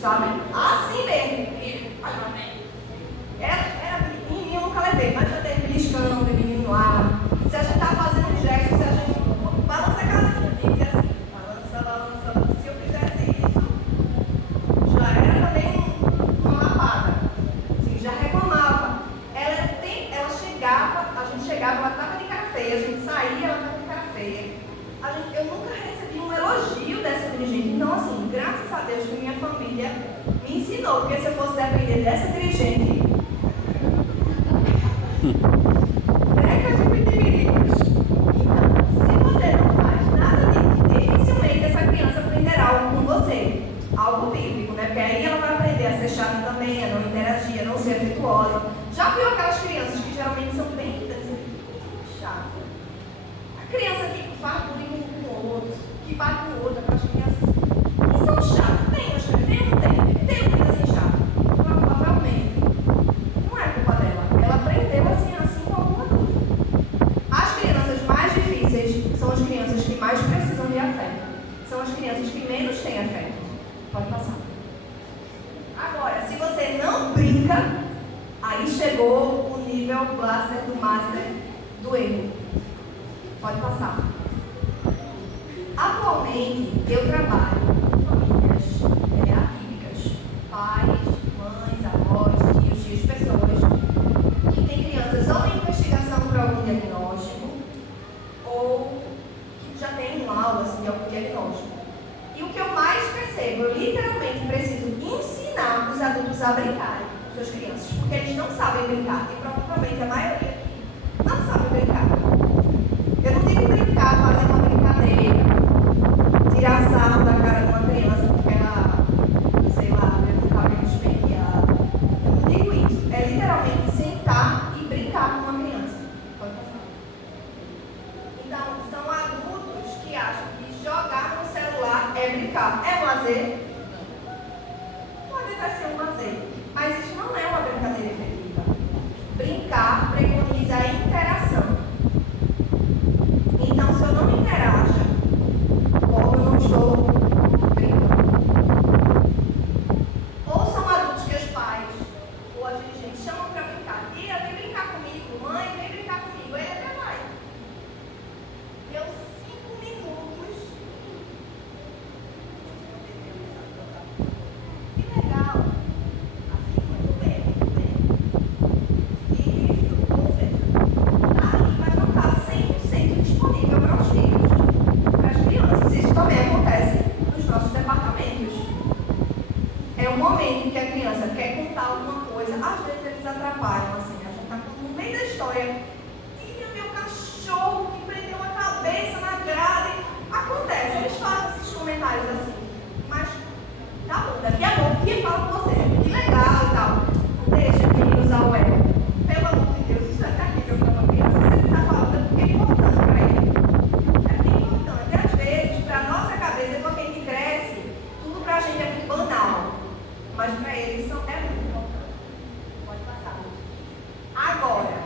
sabe? Assim mesmo. Era pequenininho, eu nunca levei, mas já teve beliscando, menino lá. Se a gente tá fazendo um gesto, se a gente balança a casinha, tem que dizer assim, balança. Se eu fizesse isso, já era também uma lapada. Assim, já reclamava. Ela chegava, a gente chegava, ela estava de cara feia, a gente saía, ela estava de cara feia. Eu nunca recebi um elogio dessa dirigente. Então, assim, graças a Deus que minha família me ensinou, porque se eu fosse depender dessa dirigente, brecas e pitimiricas. Então, se você não faz nada disso, dificilmente essa criança aprenderá algo com você, algo bíblico, né? Porque aí ela vai aprender a ser chata também, a não interagir, a não ser afetuosa. Já viu aquelas crianças que geralmente são bem chatas? A criança que faz bullying com o outro, que bate no outro, aquelas crianças que são chatas. Tem, acho que tem ou não tem? Tem criança chata. Provavelmente. Não é culpa dela. Ela aprendeu assim com algum adulto. As crianças mais difíceis são as crianças que mais precisam de afeto. São as crianças que menos têm afeto. Pode passar. Agora, se você não brinca, aí chegou o nível blaster do master do erro. Pode passar. Atualmente, eu trabalho com famílias atípicas. Pais, mães, avós, tios, pessoas que têm crianças ou em investigação por algum diagnóstico ou que já têm um laudo assim, de algum diagnóstico. E o que eu mais percebo, eu literalmente preciso ensinar os adultos a brincarem com suas crianças, porque eles não sabem brincar, e provavelmente a maioria não sabe brincar. Eu não digo brincar, fazer uma brincadeira, tirar sarro da cara de uma criança porque ela, sei lá, teve um cabelo espenteado. Eu não digo isso. É literalmente sentar e brincar com uma criança. Pode passar. Então, são adultos que acham que jogar no celular é brincar. É um lazer? Pode até ser um lazer, mas isso não é uma brincadeira efetiva. Brincar preconiza a interação. Então, se eu não interajo, ou eu não estou brincando. Ou são adultos que os pais ou a dirigente chamam para brincar. Tia, vem brincar comigo. Mãe, vem brincar comigo. Ele até vai. Deu 5 minutos. Que legal. Assim, muito bem, muito bem. Isso, perfeito. Tá aí, mas não está 100% disponível para os filhos, para as crianças. Isso também acontece nos nossos departamentos. É um momento em que a criança quer contar alguma coisa, às vezes eles atrapalham, assim, a gente está no meio da história. Tia, meu cachorro que prendeu a cabeça na grade. Acontece, eles fazem esses comentários assim. Mas, tá bom, daqui a pouco, quem fala com você? Que legal e tal. Não deixa o menino usar o ego. Pelo amor de Deus, isso é terrível para uma criança. Você está falando porque é importante para ele. É importante. Às vezes, para a nossa cabeça, quando a gente cresce, tudo para a gente é muito banal. Mas para eles é muito importante. Pode passar. Agora,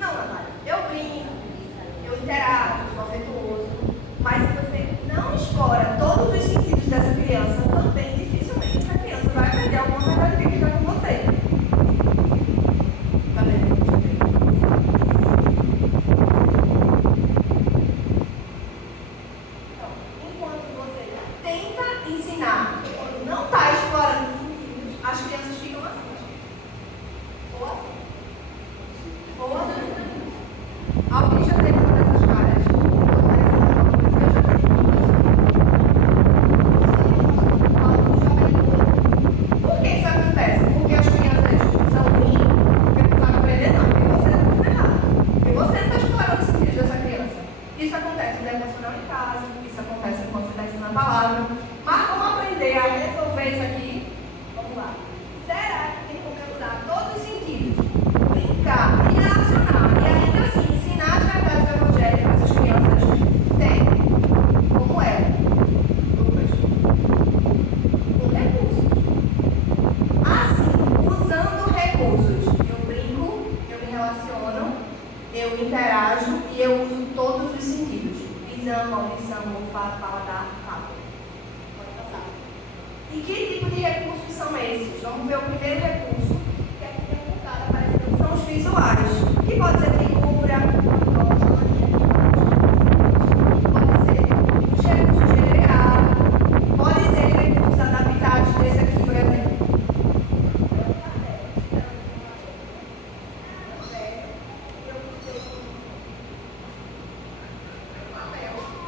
não, Natália, eu brinco, eu interajo, sou afetuoso, mas se você não explora todos os sentidos dessa criança, também dificilmente essa criança vai aprender alguma coisa bíblica com você. Tá vendo? Então, enquanto você tenta ensinar, quando não está explorando os sentidos, as crianças ficam assim. Ou assim. Ou assim. Alguém já teve uma dessas caras? Por que isso acontece? Porque as crianças são ruins, porque não sabem aprender, não. Porque você está fazendo errado. Porque você não está explorando os sentidos dessa criança. Isso acontece no devocional em casa, isso acontece quando você está ensinando a palavra. Mas vamos aprender a resolver isso aqui? Vamos lá. Será que tem como eu usar todos os sentidos? Brincar e relacionar e ainda assim ensinar as verdades do evangelho para essas crianças? Tem. Como é? Lucas. Com recursos. Assim, usando recursos. Eu brinco, eu me relaciono, eu interajo e eu uso todos os sentidos. Visão, audição, olfato, paladar, rápido. Pode passar. E que tipo de recurso recursos são esses? Vamos ver o primeiro recurso, que aqui tem apontado, aparecendo, são os visuais, que pode ser figura, pode ser os recursos de GVA, pode ser recursos adaptados, desse aqui, por exemplo.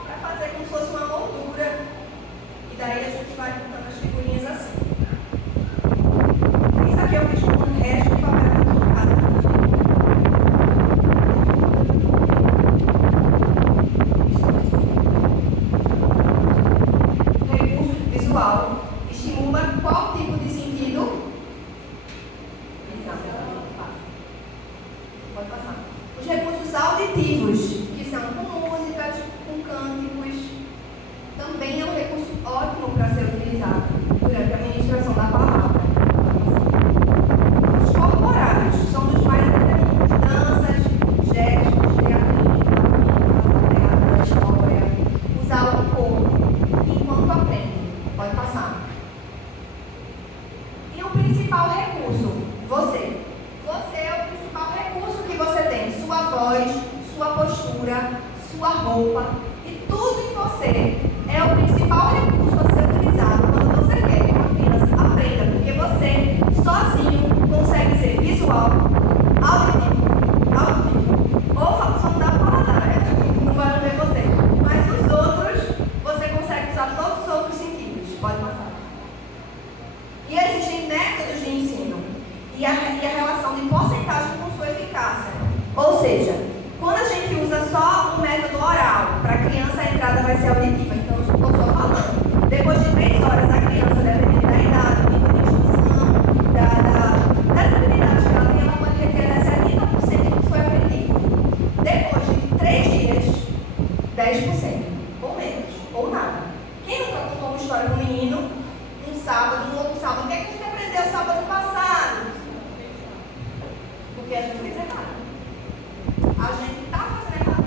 Para fazer como se fosse uma moldura, e daí a gente vai montando as figurinhas assim. Isso aqui eu fiz com o resto do papel aqui em casa. Recurso visual estimula qual tipo de sentido? Pode passar. Os recursos auditivos, que são com músicas, com cânticos, também é um recurso ótimo para ser utilizado durante a ministração da palavra. Os corporais são dos mais atrativos. Danças, gestos, teatrinho, teatro, história, usar o corpo enquanto aprende. Pode passar. E o principal recurso, você. Você é o principal recurso que você tem. Sua voz, sua postura, sua roupa e tudo em você é o principal recurso a ser utilizado quando você quer que uma criança aprenda, porque você sozinho consegue ser visual, auditivo, ou só não dá para falar, né? Não vai ver você. Mas os outros, você consegue usar todos os outros sentidos. Pode passar. E existem métodos de ensino e a relação de porcentagem com sua eficácia. Ou seja, quando a gente usa só o método oral, para a criança a entrada vai ser auditiva. Então, eu estou só falando. Depois de 3 horas, a criança, dependendo da idade, do nível de instrução, das habilidades que ela tem, ela pode requerer 70% do que foi aprendido. Depois de 3 dias, 10%. Ou menos, ou nada. Quem nunca contou uma história com um menino, um sábado, no outro sábado? O que é que a gente aprendeu sábado passado? Porque a gente fez errado. A gente está fazendo errado.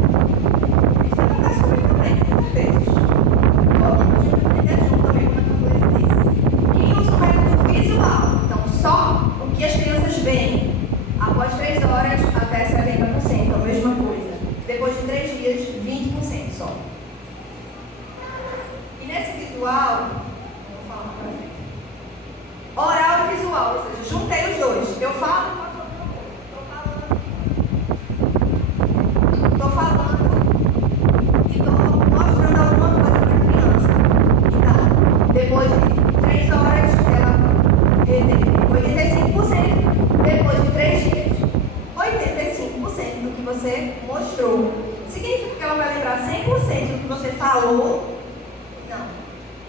Isso acontece comigo também, muitas vezes. A gente aprender junto também, como a Camila disse. Quem usa o método visual? Então, só o que as crianças veem. Após 3 horas, até 70%, a mesma coisa. Depois de 3 dias, 20% só. E nesse visual, vou falar para frente. Oral e visual, ou seja, juntei os dois. Eu falo. Estou falando e estou mostrando alguma coisa para a criança. Então, depois de 3 horas, ela teve 85%. Depois de 3 dias, 85% do que você mostrou. Significa que ela vai lembrar 100% do que você falou? Não.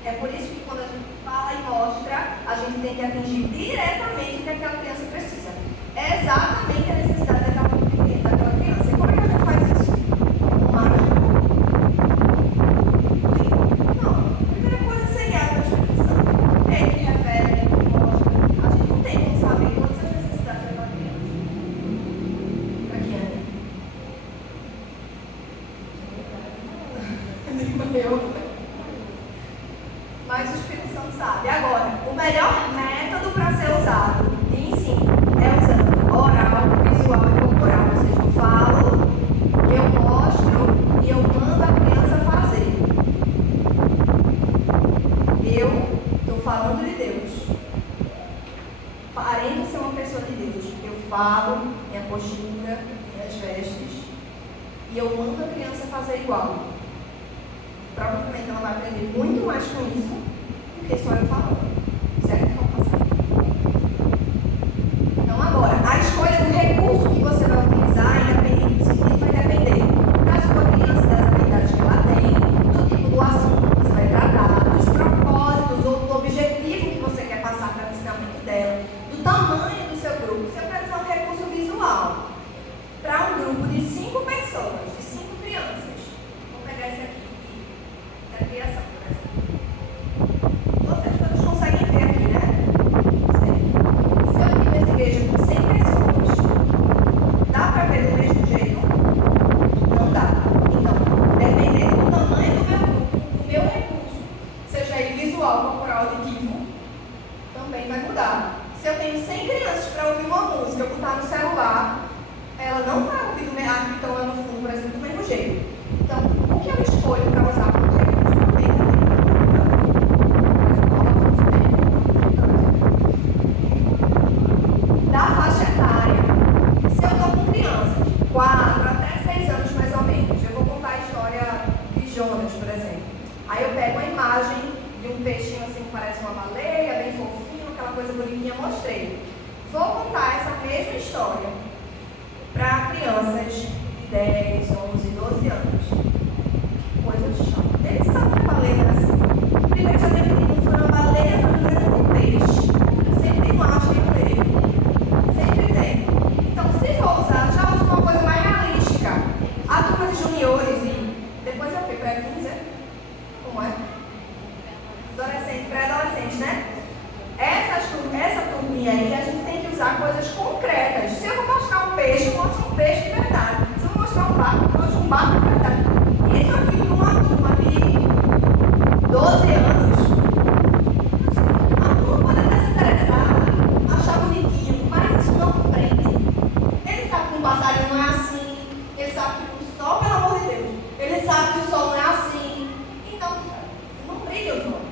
É por isso que quando a gente fala e mostra, a gente tem que atingir diretamente o que aquela criança precisa. É exatamente a necessidade daquela criança. E como é que a gente faz isso? Mágico? Não. A primeira coisa seria a transcrição. Ele revela, ele mostra. A gente não tem como saber todas as necessidades daquela criança. Aqui, Ana. Mas o Espírito Santo sabe. Agora, o melhor método para ser usado de ensino é usando oral, visual e corporal. Ou seja, eu falo, eu mostro e eu mando a criança fazer. Eu estou falando de Deus. Parento ser uma pessoa de Deus. Eu falo, minha postura, minhas vestes, e eu mando a criança fazer igual. Provavelmente ela vai aprender muito mais com isso do que só eu falando. Certo? Vamos passar. Então, agora, a escolha do recurso que você vai utilizar, independente do sentido, vai depender da sua criança, das habilidades que ela tem, do tipo do assunto que você vai tratar, dos propósitos ou do objetivo que você quer passar para o ensinamento dela, do tamanho do seu grupo. Se eu quero usar um recurso visual para um grupo de 5 pessoas, de 5 crianças, vou pegar esse aqui. Da criação, por exemplo. Vocês todos conseguem ver também vai mudar. Se eu tenho 100 crianças para ouvir uma música, eu botar no celular, ela não vai ouvir do meio que estão lá no fundo, por exemplo, do mesmo jeito. Então, o que eu escolho para usar como recurso também da faixa etária. Se eu estou com crianças de 4 até 6 anos mais ou menos, eu vou contar a história de Jonas, por exemplo. Aí eu pego a imagem de um peixinho assim que parece uma baleia, bem fofinho, aquela coisa bonitinha, mostrei. Vou contar essa mesma história para crianças de 10, 11, 12 anos. Coisa de chão. Eles sabem que a baleia é assim. Primeiro já tem que foi uma baleia, foi um peixe. Sempre tem um haste no meio. Sempre tem. Então, se for usar, já usa uma coisa mais realística. A turma de juniores e depois é o que? Pré-15? Como é? Adolescente, pré-adolescente, né? Essa turminha aí, a gente tem que usar coisas concretas. Se eu vou mostrar um peixe, eu mostro um peixe de verdade. Se eu vou mostrar um barco, eu mostro um barco de verdade. Isso aqui para uma turma de 12 anos, a turma pode até se interessar, achar bonitinho, mas isso não prende. Ele sabe que um passarinho não é assim, ele sabe que o sol, pelo amor de Deus, ele sabe que o sol não é assim. Então, não brilha os olhos.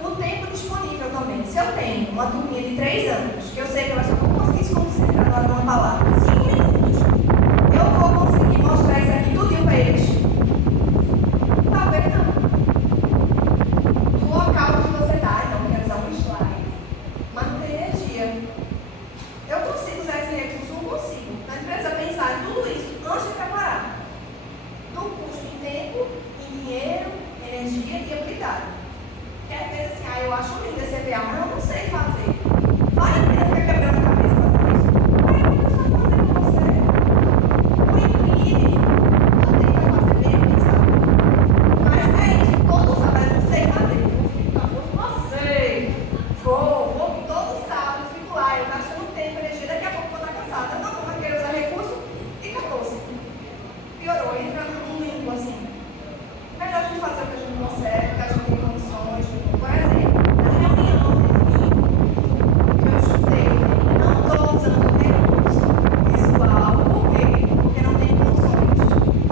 O tempo disponível também. Se eu tenho uma turminha de 3 anos, que eu sei que elas só vão conseguir se concentrar na hora de uma palavra, 5 minutos, eu vou conseguir mostrar isso aqui tudinho para eles? Talvez não. O local que você está, então, eu quero usar um slide, mas não tem energia. Eu consigo usar esse recurso? Não consigo. Mas precisa pensar em tudo isso antes de preparar. Do custo em tempo, em dinheiro, energia e habilidade. Que às vezes assim, eu acho lindo esse EVA, mas eu não sei fazer. Vale a pena ficar quebrando a cabeça fazendo isso? Aí a pessoa fazer com você. Ou imprime, até vai fazer bem, sabe? Mas é isso, todo sábado eu não sei fazer. Eu fico na força, não sei. Vou todo sábado, fico lá, eu gastando tempo, energia, daqui a pouco vou estar cansada. Não, vou querer usar recurso e acabou-se. Piorou, entra num limbo assim. Melhor a gente fazer o que a gente consegue, que a gente tem condições. Por exemplo, na reunião de domingo, que eu estudei, não estou usando recurso visual, por quê? Porque não tem condições.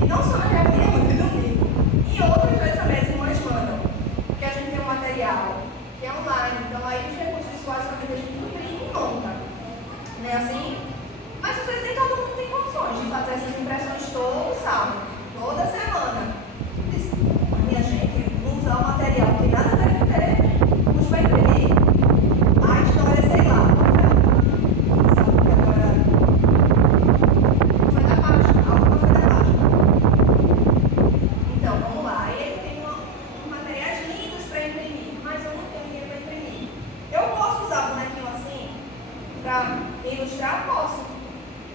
E não só na reunião de domingo, em outras vezes também as irmãs mandam, que a gente tem um material que é online, então aí os recursos visuais também a gente imprime e monta. Não é assim? Mas às vezes nem todo mundo tem condições de fazer essas impressões todo sábado, toda semana. Minha gente, não usar o material que nada deve ter, custo vai imprimir. A história, sei lá, sabe que agora foi da página, a última foi da página. Então, vamos lá. Aí ele tem materiais lindos para imprimir, mas eu não tenho dinheiro para imprimir. Eu posso usar bonequinho assim para ilustrar? Posso.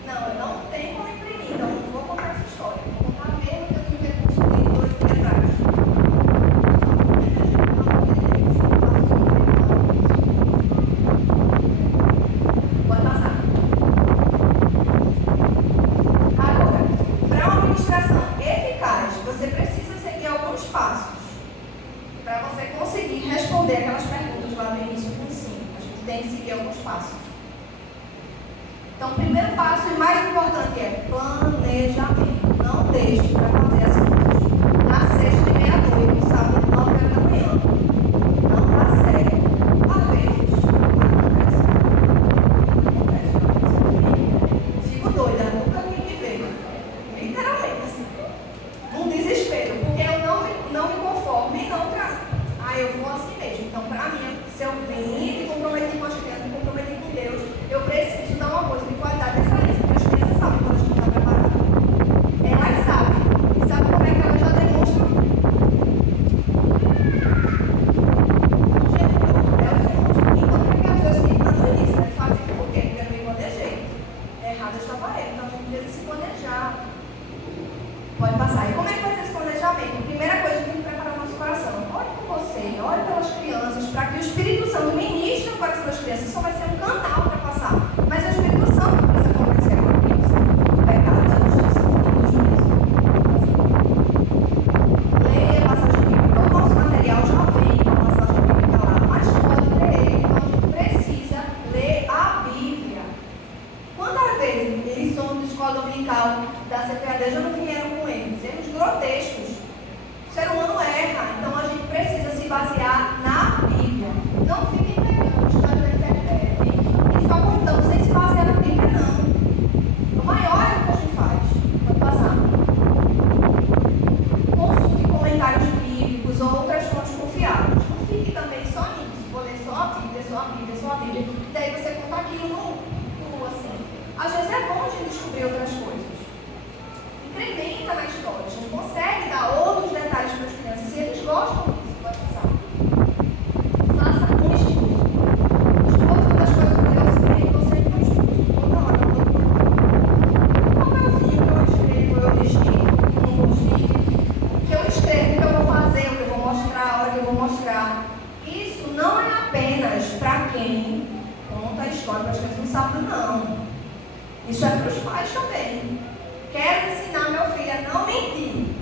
Não, eu não tenho como imprimir, então não vou contar essa história. Vou contar mesmo que eu tenho recurso de 2 dias atrás. Pode passar. Agora, para uma administração eficaz, você precisa seguir alguns passos para você conseguir responder aquelas perguntas lá no início com sim. A gente tem que seguir alguns passos. Então, o primeiro passo e mais importante é planejamento. Não deixe para fazer as coisas na sexta e meia-noite, sábado, 9 horas da manhã. Não dá certo. Às vezes, acontece. Fico doida, nunca me veio. Literalmente, assim. Um desespero, porque eu não me conformo e não trago. Eu vou assim mesmo. Então, para mim, se eu vim e comprometi com as crianças, me comprometi com Deus, eu preciso dar uma coisa de qualidade dessa lista, porque as crianças sabem quando a gente não está preparado. Elas sabem. E sabe como é que elas já demonstram? Elas demonstram. Então, por que as coisas que estão no início, elas fazem por quê? Porque eu me planejei. Errado está parede. Então, a gente precisa se planejar. Pode passar. E como é que vai ser esse planejamento? A primeira coisa, a gente tem que preparar o nosso coração. Ore por você, ore pelas crianças, para que o Espírito Santo ministre o coração das crianças. Isso só vai ser um canal para passar. Mas é o Espírito Santo que precisa convencer a criança do pecado, da justiça e do juízo. Leia a passagem bíblica. O nosso material já vem com a passagem bíblica lá, mas pode ler ele. Isso não é apenas para quem conta a história para as crianças, não sabe não. Isso é para os pais também. Quero ensinar meu filho a não mentir.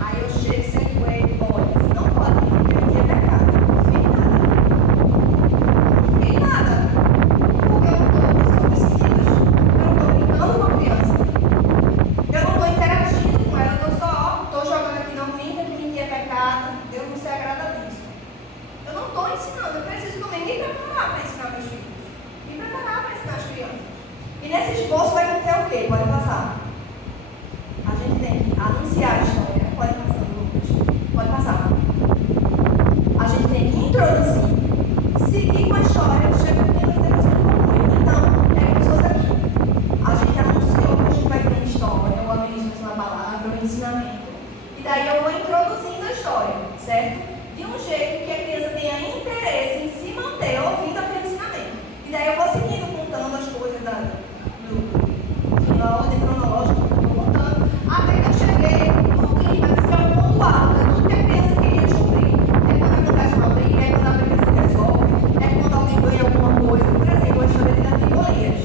Aí eu chego e sento com ele, olha, você não pode mentir, é pecado. Não fiz nada. Porque eu não estou sentidos. Eu não estou brincando com a criança. Eu não estou interagindo com ela, eu estou jogando aqui, não minta, que mentir é pecado. Deus não se agrada disso. Eu não estou ensinando, eu preciso também me preparar para ensinar meus filhos. Me preparar para ensinar as crianças. E nesse esboço vai ter o quê? Pode passar. A gente tem que anunciar a história. Pode passar, Lucas. Pode passar. A gente tem que introduzir. Seguir com a história. Chega aqui, vai ser muito. Então, é como se fosse aqui. A gente anunciou que a gente vai ter uma história, ou a ministração na palavra, ou ensinamento. E daí eu vou introduzindo a história, certo? De um jeito que a criança tenha interesse em se manter ouvindo aquele ensinamento. E daí eu vou seguindo contando as coisas da ordem cronológica, vou contando, até que eu cheguei no clima, que é o ponto alto, é tudo que a criança queria descobrir. É quando acontece uma briga, é quando a briga se resolve, é quando alguém ganha alguma coisa. Por exemplo, a história de Davi e Golias.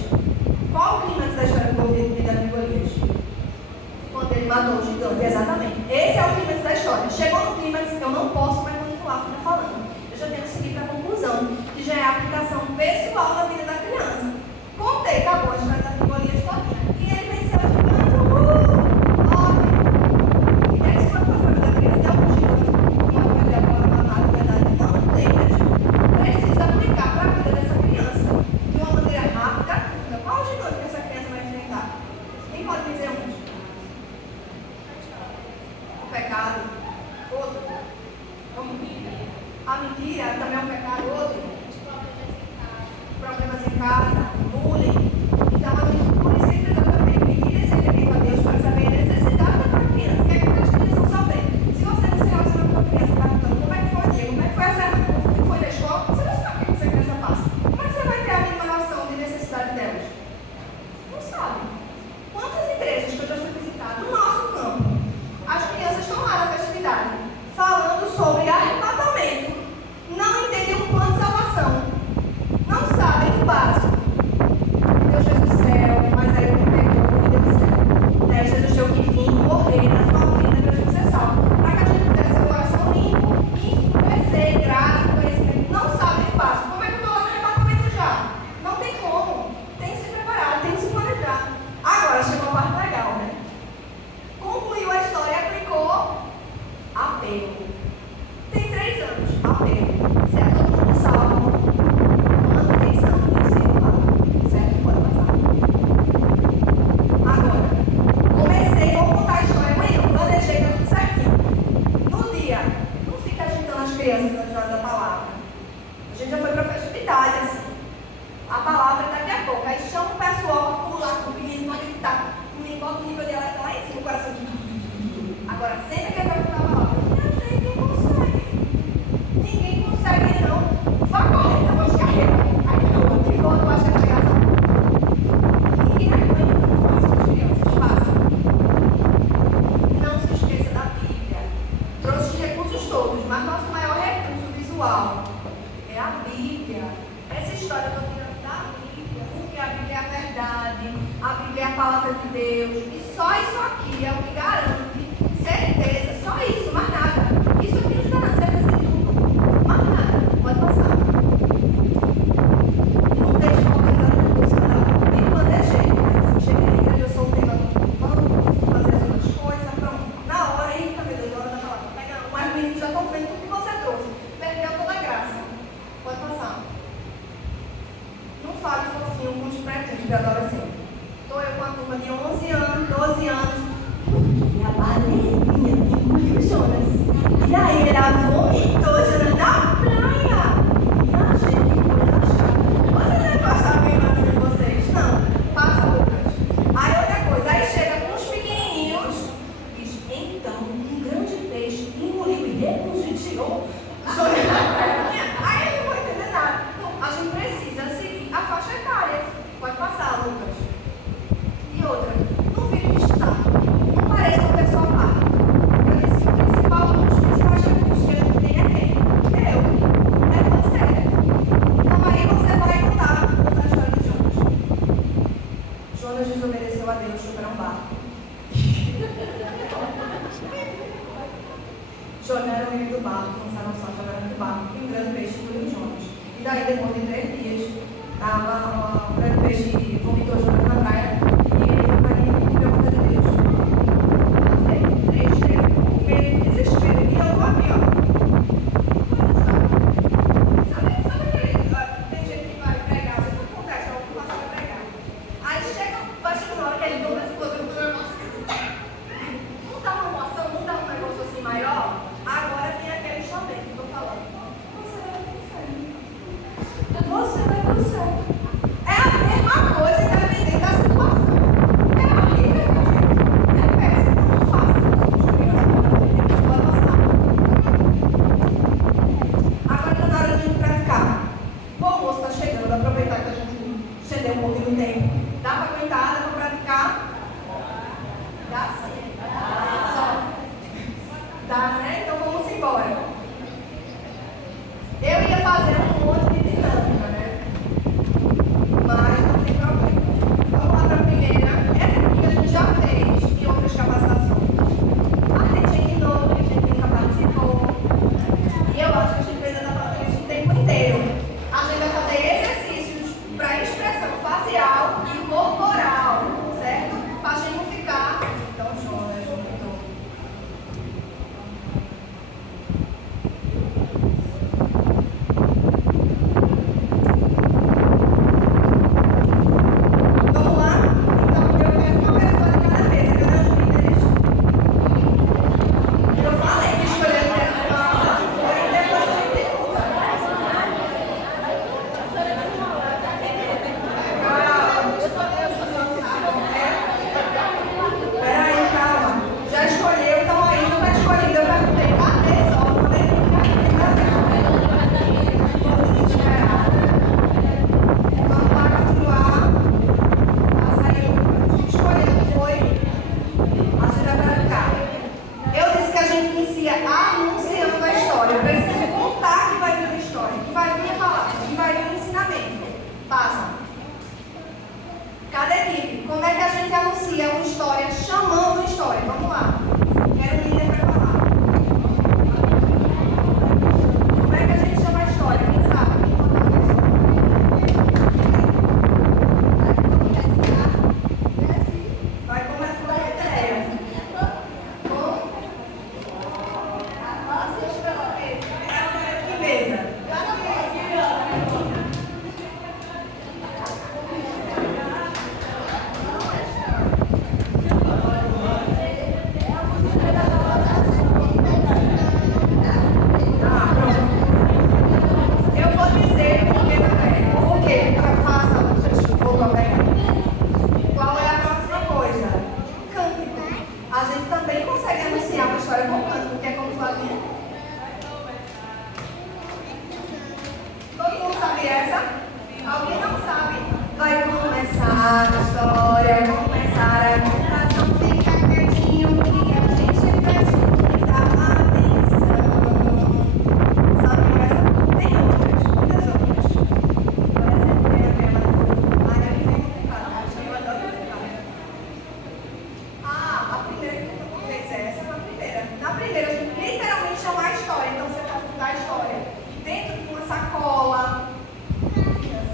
Qual o clima dessa história envolvida de Davi e Golias? Quando ele matou o gigante, exatamente. Esse é o clima da história. Chegou no clima, eu não posso mais continuar falando. Eu já tenho que seguir para a conclusão, que já é a aplicação pessoal da vida da criança. Contei, tá bom, a história da Davi e Golias todinha. E ele venceu o gigante, ótimo. E daí, se for fazer a vida da criança, é um gigante, uma coisa agora, matar, na verdade, não tem, precisa aplicar para a vida dessa criança de uma maneira rápida. Qual o gigante que essa criança vai enfrentar? Quem pode dizer um? O pecado, outro. A mentira também é um pecado, outro. Problemas em casa, bullying. Então, por isso que precisa também pedir esse elemento a Deus para saber a necessidade daquela criança. O que é que as crianças estão sofrendo? Se você não se relaciona com a criança, perguntando como é que foi o dia, como é que foi a semana, como foi na escola, você não sabe o que essa criança passa. Como é que você vai ter a mínima noção de necessidade delas? Não sabe. Quantas igrejas que eu já fui visitar no nosso campo, as crianças estão lá na festividade, falando sobre arrebatamento, não entendem um plano de salvação. Não sabem o básico. Deus fez o céu, mas aí ele pegou e deu o céu. Daí Jesus teve que vir morrer na sua vida para a gente ser salvo. Para que a gente pudesse ter o coração limpo e crescer, graça, conhecimento. Não sabem o básico. Como é que eu estou lá no arrebatamento já? Não tem como. Tem que se preparar, tem que se planejar. Agora chegou a parte legal, né? Concluiu a história e aplicou apego. Tem 3 anos, apego. Certo? Todo mundo salvo. Agora, comecei, vou contar a história amanhã, planejei, tá tudo certinho. No dia, não fica agitando as crianças na história da palavra. A gente já foi para a festividade, assim. A palavra daqui a pouco. Aí chama o pessoal para pular com o menino, para gritar. O menino bota o nível de alerta lá em cima, o coração. Agora, sempre que ele vai contar a palavra, ninguém consegue. Ninguém consegue, não. Vá correr, tá mais carreira. Aí eu de volta, eu acho que é pegar. Ninguém aguenta, não faça com as crianças, faça. Não se esqueça da Bíblia. Trouxe os recursos todos, mas nosso maior recurso visual é a Bíblia. Essa história eu estou tirando da Bíblia, porque a Bíblia é a verdade, a Bíblia é a palavra de Deus, e só isso aqui é o que garante certeza, só isso, mais nada. Isso aqui nos garante certeza de tudo, mais nada. Pode passar. Não deixe organizar o recurso, não. Me planejei, mas cheguei na igreja, eu soltei lá no banco, fazer as outras coisas, pronto. Na hora, eita, meu Deus, hora da palavra. Pega, mas os meninos já estão vendo tudo que você trouxe. Perdeu toda a graça. Pode passar. Não fale fofinho com os pretinhos de adolescente. Estou eu com a turma de 11 anos, 12 anos. E a balinha aí, depois de 3 dias, o grande peixe vomitou junto na praia e ele foi para ali e comeu conta de Deus. Assim, 3 vezes, com medo, desespero. E eu tô aqui, ó. Sabe aquele. Tem gente que vai pregar, às vezes acontece, algum pastor vai pregar. Aí vai chegando uma hora que ele vomita, não dá uma emoção, não dá um negócio assim maior. Agora tem aquele chamamento que eu tô falando. Você vai conseguir. É a mesma coisa independente da situação. É horrível, gente. É péssimo. Não faça isso. Pode passar. Agora está na hora de praticar. O almoço está chegando. Aproveitar que a gente estendeu um pouquinho no tempo. Dá para aguentar? Dá para praticar? Dá sim. Só. Dá, né? Então vamos embora. Eu ia fazer um monte de dinâmica, né? Mas não tem problema. Vamos lá para a primeira. Essa aqui a gente já fez em outras capacitações. Mas tem gente nova, tem gente que nunca participou. E eu acho que a gente precisa estar fazendo isso o tempo inteiro. A gente vai fazer exercícios para expressão facial e corporal, certo? Para a gente não ficar. Então, chora, junto. Vamos lá? Então, eu quero uma pessoa de cada vez. Cadê os líderes? Eu falei que escolher o tema foi depois da pergunta. Peraí, calma. Já escolheu, então aí não está escolhido. Eu perguntei, cadê só? Não falei que cadê? Vamos esperar. Vamos lá continuar. Passa aí o que escolheu, foi? A gente vai praticar. Eu disse que a gente inicia anunciando a história. Eu preciso contar que vai vir uma história, que vai vir a palavra, que vai vir um ensinamento. Passa. Cada equipe, como é que a gente anuncia uma história chamando uma história? Vamos lá. Quero um líder para falar. Como é que a gente chama a história? Quem sabe? Quem conta a história? Vai começar com a ideia. Com? Que mesa? Ah, pronto. Eu vou dizer porque também. Por quê? Faça. Vou pegar. Qual é a próxima coisa? Cântico. A gente também consegue anunciar uma história com cântico, que é como Flavinha. Todo mundo sabe essa? Alguém não sabe? Vai começar a história, começar a contação. Fica quietinho que a gente presta atenção. Sabe essa? Tem outras, muitas outras. Por exemplo, tem aquela do Maria Vem eu adoro cantar. A primeira que tu fez essa, na primeira a gente literalmente chama a história. Então você pode mudar a história dentro de uma sacola.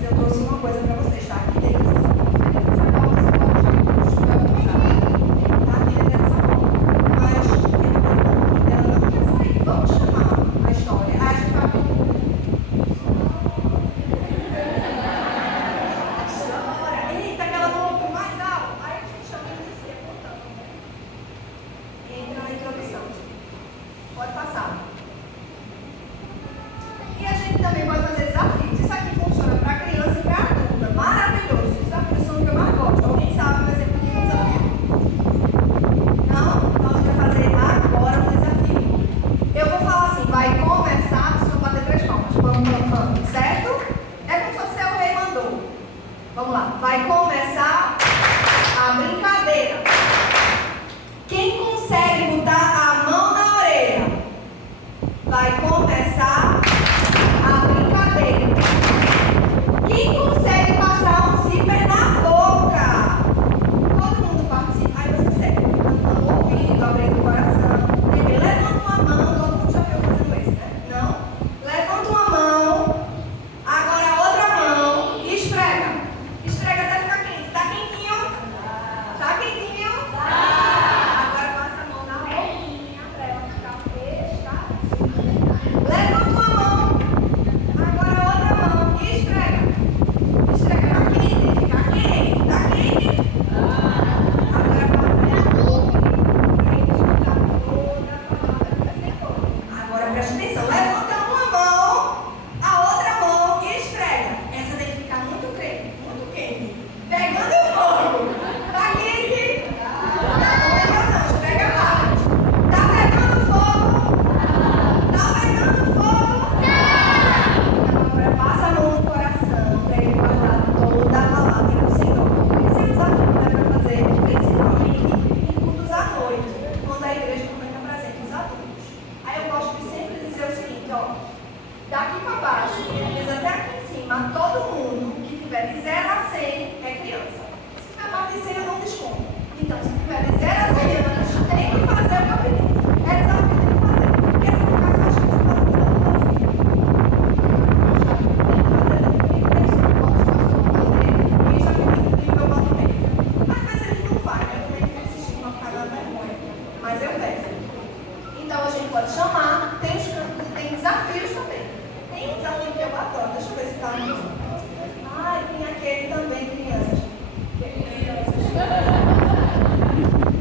Eu trouxe uma coisa para vocês, tá? Aqui dentro dessa sacola. Essa sacola você pode usar. Tá aqui dentro dessa sacola. Mas ela não quer sair. Vamos chamar a história. A gente vai história. Eita, aquela do louco mais alto. Aí a gente chama de você contando. Entra na introdução. Pode passar. E a gente também pode fazer desafios. Isso aqui funciona para criança e para adulta. Maravilhoso. Os desafios são o que eu mais gosto. Alguém sabe um exemplo de um desafio? Não? Então a gente vai fazer agora um desafio. Eu vou falar assim, vai começar, vocês vão bater 3 palmas. Vamos. Certo? É como se fosse o rei mandou. Vamos lá. Vai começar a brincadeira. Quem consegue botar a mão na orelha? Vai começar a brincadeira. Quem consegue passar um zíper na boca? Todo mundo participa. Aí você segue, cantando o ouvido, abrindo o coração. Levanta uma mão, todo mundo já viu fazendo isso, né? Não? Levanta uma mão. Agora daqui para baixo, diz até aqui em cima, todo mundo que tiver de 0 a 100 é criança. Se tiver mais de 100, eu não desconto. Então, se tiver de 0 a 100 anos, tem que fazer o que eu pedi. É desafio de fazer. Porque se ficar só achando que você pode fazer, não assim. Tem que fazer, tem que fazer, e já me digo, eu boto mesmo. Às vezes eles não fazem, eu também fico assistindo para ficar na vergonha. Mas eu peço. Então, a gente pode chamar, tem os campos e tem desafios também. Tem um desafio que eu adoro, deixa eu ver se está aqui. Ah, tem aquele também, crianças.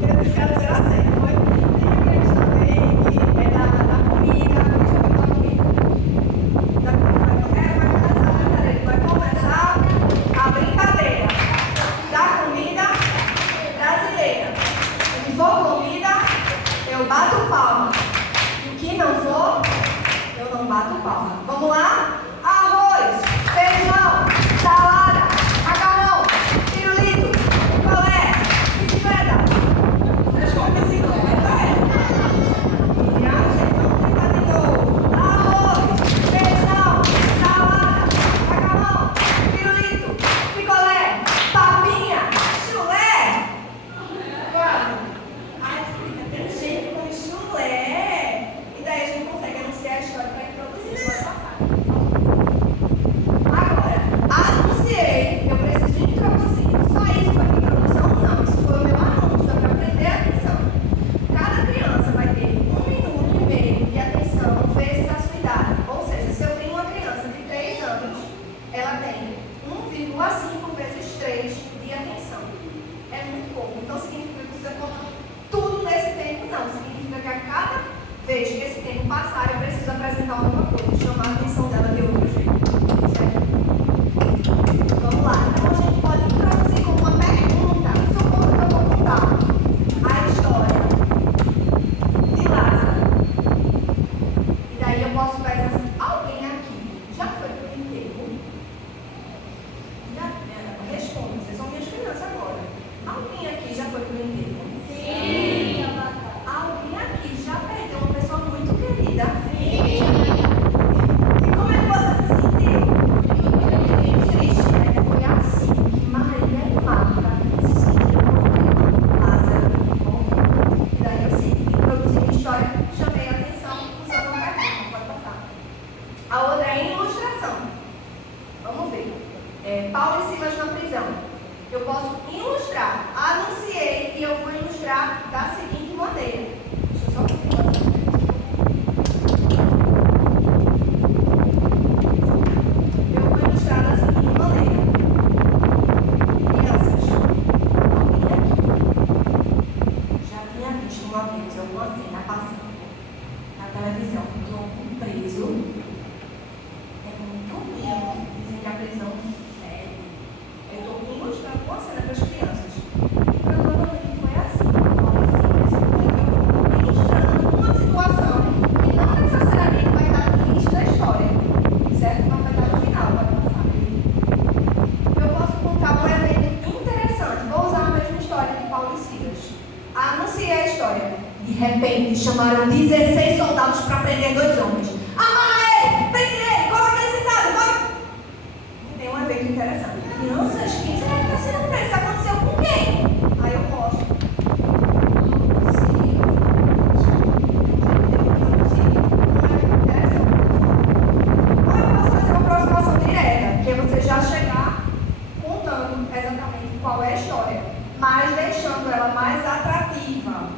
Eu quero dizer assim, foi? Tem aqueles também que é da comida, deixa eu ver a comida. Da comida. Vai começar a brincadeira. Vai começar a brincadeira da comida brasileira. Se for comida, eu bato palma. E o que não for, eu não bato palma. Vamos lá? Arroz, feijão, salada, macarrão, pirulito, picolé, bicicleta. Vocês comem bicicleta, é? E a gente vamos tentar de novo. Arroz, feijão, salada, macarrão, pirulito, picolé, papinha, chulé. Quase. Ai, tem gente com chulé. E daí a gente consegue anunciar a história para introduzir. Pode passar. Agora, anunciei, eu preciso introduzir. Só isso foi a introdução? Não, isso foi o meu anúncio, é para prender a atenção. Cada criança vai ter 1 minuto e meio de atenção vezes a sua idade. Ou seja, se eu tenho uma criança de 3 anos, ela tem 1,5 vezes 3 de atenção. É muito pouco. Então significa que você coloca tudo nesse tempo? Não. Significa que a cada vez que esse tempo passar, eu preciso apresentar alguma coisa, chamar a atenção dela de outro jeito. Certo? Vamos lá. Então a gente pode introduzir com uma pergunta. Supondo que eu vou contar a história de Lázaro. E daí eu posso pegar assim, alguém aqui já foi para o enterro? Responde, vocês são minhas crianças agora. Alguém aqui já foi para o enterro? Sim. Alguém aqui já perdeu uma pessoa muito querida? Sim. E como é que você se sentiu? Triste, né? Foi assim que Maria e Marta se sentiram quando Lázaro morreu. E daí eu sim, introduzi minha história, chamei a atenção, usando uma pergunta, pode passar. A outra é ilustração. Vamos ver. Paulo e Silas na prisão. Eu posso ilustrar. Anunciei e eu vou ilustrar da seguinte maneira. Deixa eu só ver. Eu vou ilustrar da seguinte maneira. Crianças, alguém aqui já tinha visto uma vez alguma cena passando na televisão de um preso. É muito lindo. Dizem que a prisão fede. Eu estou ilustrando uma cena para as crianças. E provavelmente foi assim. Eu ilustrando uma situação que não necessariamente vai estar no início da história. Certo? Mas vai estar no final. Pode passar. Eu posso contar um evento interessante. Vou usar a mesma história de Paulo e Silas. Anunciei a história. De repente, chamaram 16 soldados para prender 2 homens. Amarra ele! Prende ele! Coloca ele sentado! Bora! Tem um evento interessante. Crianças, quem será que está sendo preso? Isso aconteceu com quem? Aí eu mostro. Sim. Ou eu posso fazer uma aproximação direta, que é você já chegar contando exatamente qual é a história, mas deixando ela mais atrativa.